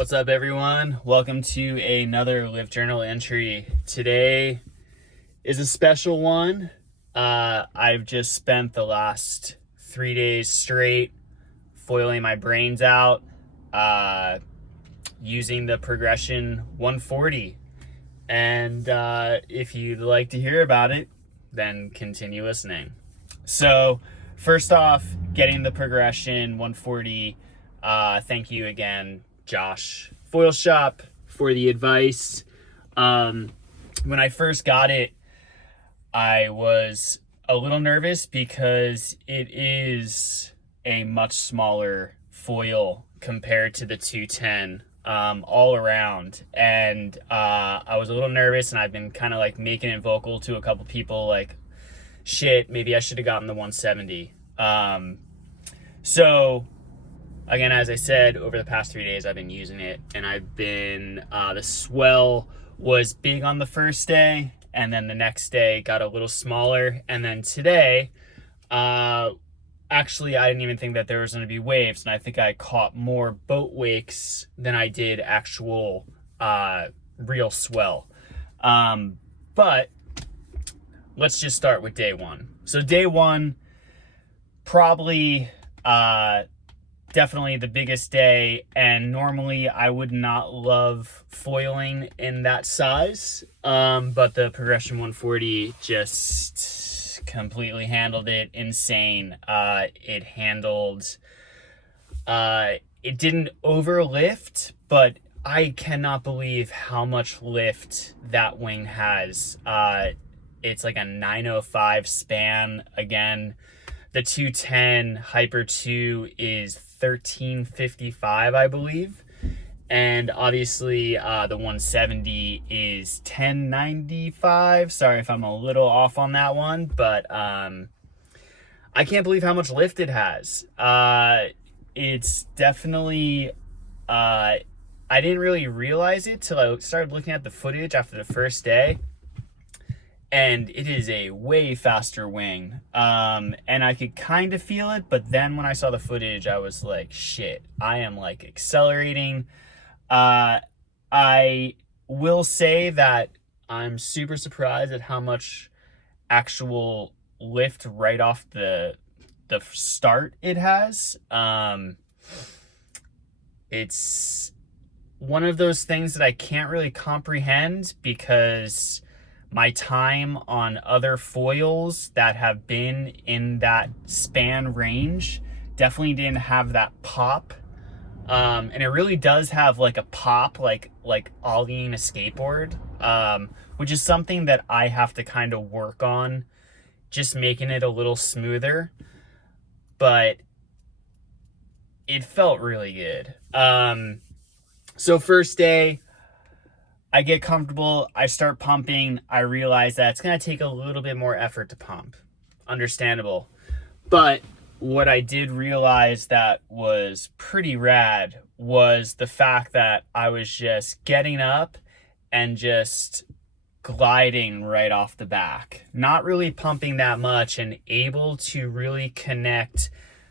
What's up, everyone? Welcome to another Lift Journal entry. Today is a special one. I've just spent the last 3 days straight foiling my brains out, using the Progression 140. And if you'd like to hear about it, then continue listening. So, first off, getting the Progression 140. Thank you again, Josh Foil Shop, for the advice. When I first got it, I was a little nervous because it is a much smaller foil compared to the 210 all around. And I was a little nervous, and I've been kind of like making it vocal to a couple people like, shit, maybe I should have gotten the 170. So again, as I said, over the past 3 days, I've been using it, and I've been, the swell was big on the first day, and then the next day got a little smaller, and then today, actually, I didn't even think that there was going to be waves, and I think I caught more boat wakes than I did actual, real swell. But let's just start with day one. So day one, probably, definitely the biggest day, and normally I would not love foiling in that size, but the Progression 140 just completely handled it. Insane. It handled, it didn't overlift, but I cannot believe how much lift that wing has. It's like a 905 span. Again, the 210 Hyper 2 is 1355, I believe. And obviously, the 170 is 1095. Sorry if I'm a little off on that one, but I can't believe how much lift it has. It's definitely, I didn't really realize it till I started looking at the footage after the first day. And it is a way faster wing. And I could kind of feel it, but then when I saw the footage, I was like, shit, I am like accelerating. I will say that I'm super surprised at how much actual lift right off the start it has. It's one of those things that I can't really comprehend, because my time on other foils that have been in that span range definitely didn't have that pop. And it really does have like a pop, like ollieing a skateboard, which is something that I have to kind of work on, just making it a little smoother. But it felt really good. So first day, I get comfortable, I start pumping, I realize that it's going to take a little bit more effort to pump. Understandable. But what I did realize that was pretty rad was the fact that I was just getting up and just gliding right off the back. Not really pumping that much, and able to really connect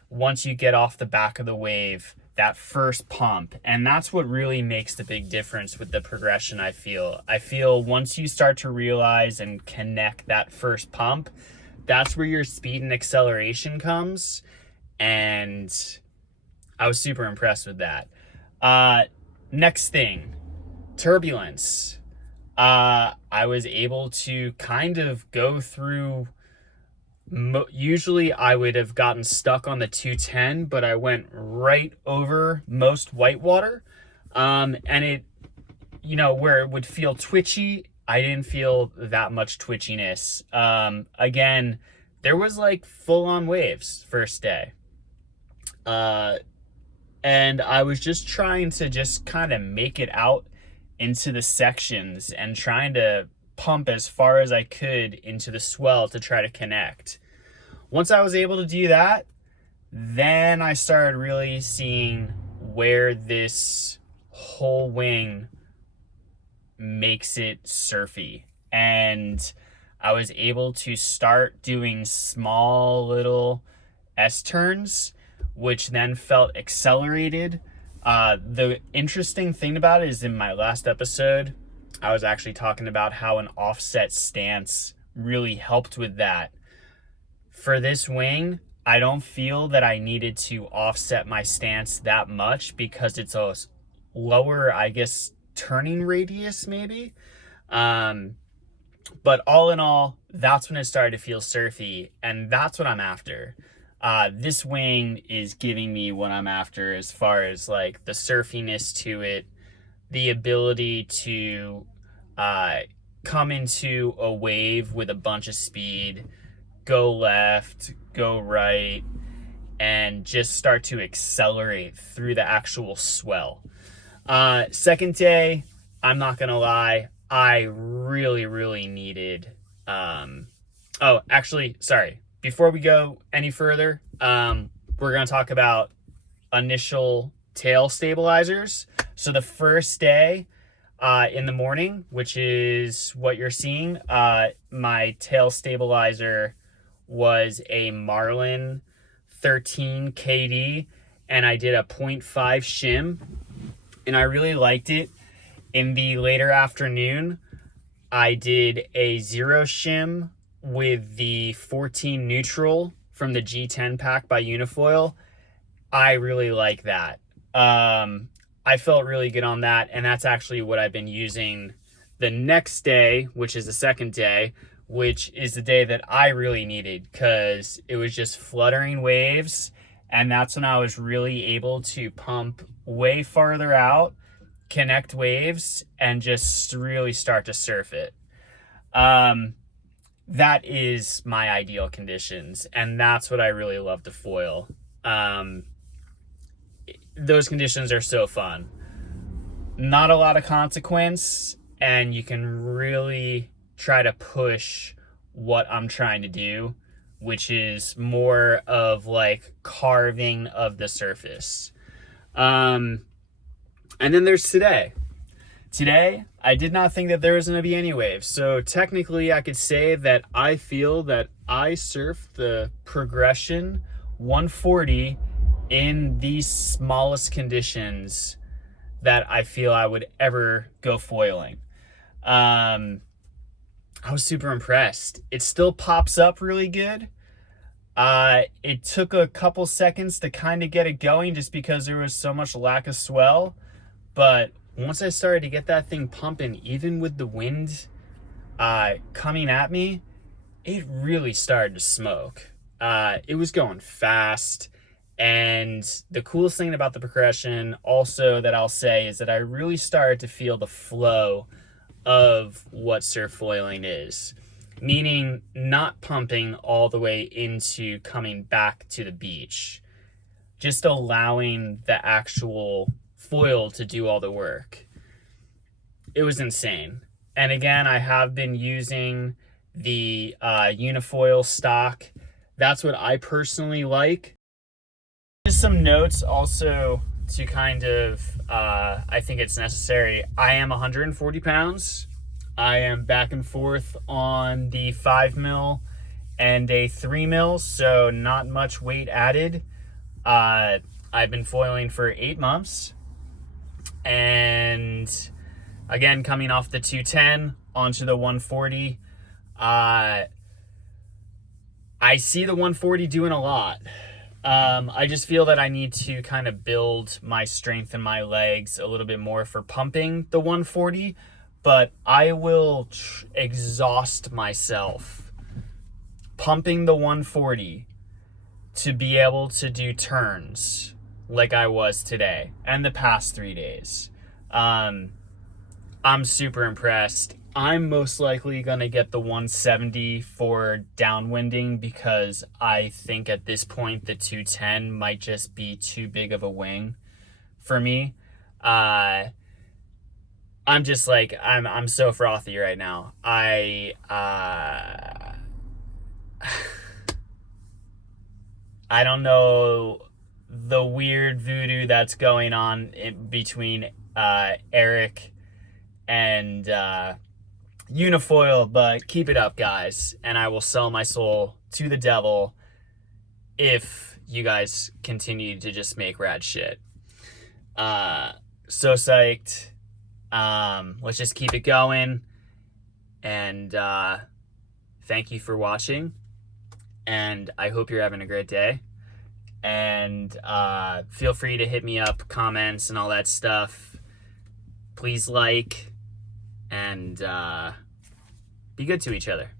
once you get off the back of the wave, that first pump. And that's what really makes the big difference with the Progression. I feel once you start to realize and connect that first pump, that's where your speed and acceleration comes. And I was super impressed with that. Next thing, turbulence. I was able to kind of go through, usually I would have gotten stuck on the 210, but I went right over most whitewater. And it, where it would feel twitchy, I didn't feel that much twitchiness. Again, there was like full on waves first day. And I was just trying to just kind of make it out into the sections and trying to pump as far as I could into the swell to try to connect. Once I was able to do that, then I started really seeing where this whole wing makes it surfy. And I was able to start doing small little S turns, which then felt accelerated. The interesting thing about it is in my last episode, I was actually talking about how an offset stance really helped with that. For this wing, I don't feel that I needed to offset my stance that much because it's a lower, I guess, turning radius maybe. But all in all, that's when it started to feel surfy, and that's what I'm after. This wing is giving me what I'm after as far as like the surfiness to it, the ability to come into a wave with a bunch of speed, go left, go right, and just start to accelerate through the actual swell. Second day, I'm not gonna lie, I really needed oh, actually, sorry, before we go any further, we're gonna talk about initial tail stabilizers. So the first day, in the morning, which is what you're seeing, my tail stabilizer was a Marlin 13 KD, and I did a 0.5 shim, and I really liked it. In the later afternoon, I did a 0 shim with the 14 neutral from the G10 pack by Unifoil. I really like that. I felt really good on that, and that's actually what I've been using the next day, which is the second day, which is the day that I really needed because it was just fluttering waves, and that's when I was really able to pump way farther out, connect waves, and just really start to surf it. That is my ideal conditions, and that's what I really love to foil. Those conditions are so fun. Not a lot of consequence, and you can really try to push what I'm trying to do, which is more of like carving of the surface. And then there's today. Today, I did not think that there was going to be any waves. So technically, I could say that I feel that I surfed the progression 140 in the smallest conditions that I feel I would ever go foiling. I was super impressed. It still pops up really good. It took a couple seconds to kind of get it going just because there was so much lack of swell. But once I started to get that thing pumping, even with the wind coming at me, it really started to smoke. It was going fast. And the coolest thing about the progression also that I'll say is that I really started to feel the flow of what surf foiling is. Meaning not pumping all the way into coming back to the beach. Just allowing the actual foil to do all the work. It was insane. And again, I have been using the Unifoil stock. That's what I personally like. Just some notes also to kind of, I think it's necessary. I am 140 pounds. I am back and forth on the 5 mil and a 3 mil, so not much weight added. I've been foiling for 8 months. And again, coming off the 210 onto the 140, I see the 140 doing a lot. I just feel that I need to kind of build my strength in my legs a little bit more for pumping the 140, but I will exhaust myself pumping the 140 to be able to do turns like I was today and the past 3 days. I'm super impressed. I'm most likely going to get the 170 for downwinding because I think at this point the 210 might just be too big of a wing for me. I'm just like, I'm so frothy right now. I don't know the weird voodoo that's going on between Eric and Unifoil, but keep it up, guys, and I will sell my soul to the devil if you guys continue to just make rad shit. So psyched. Let's just keep it going. And thank you for watching. And I hope you're having a great day. And feel free to hit me up, comments, and all that stuff. Please like and be good to each other.